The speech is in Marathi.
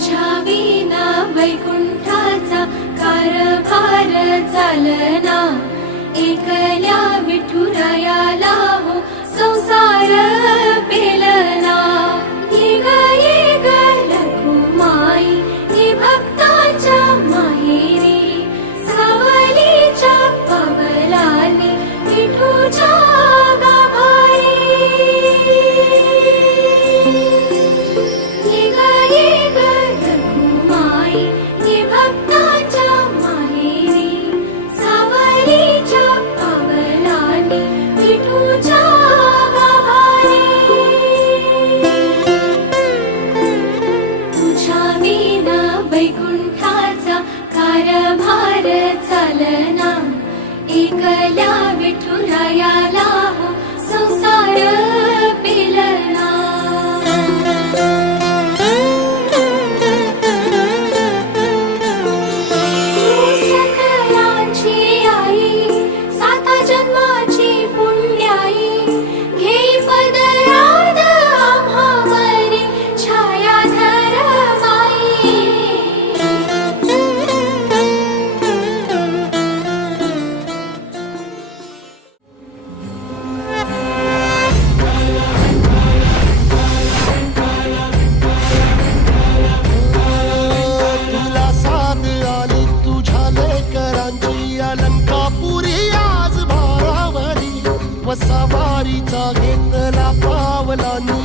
तुझ्या विना वैकुंठाचा कारभार चालना, एकल्या विठुरायाला हो संसार पेलना। ये ग लघुमाई हे भक्ताच्या माहेरी, सावलीच्या पावलांनी विठूच्या गाभारी। ये ग लघुमाई हे भक्ताच्या माहेरी, सावलीच्या पावलांनी विठूच्या गाभारी। तुझ्या विना वैकुंठाचा कारभार चालना, एकल्या विठुरायाला हो संसार पेलना। सकलांची आई, साता जन्माची पुण्याई, घेई पदरात आम्हावरी छायाधर माई। तुला साथ आली तुझ्या लेकरांची, अलंकापुरी आज भारावरी, वसावारीचा घेतला पावलांनी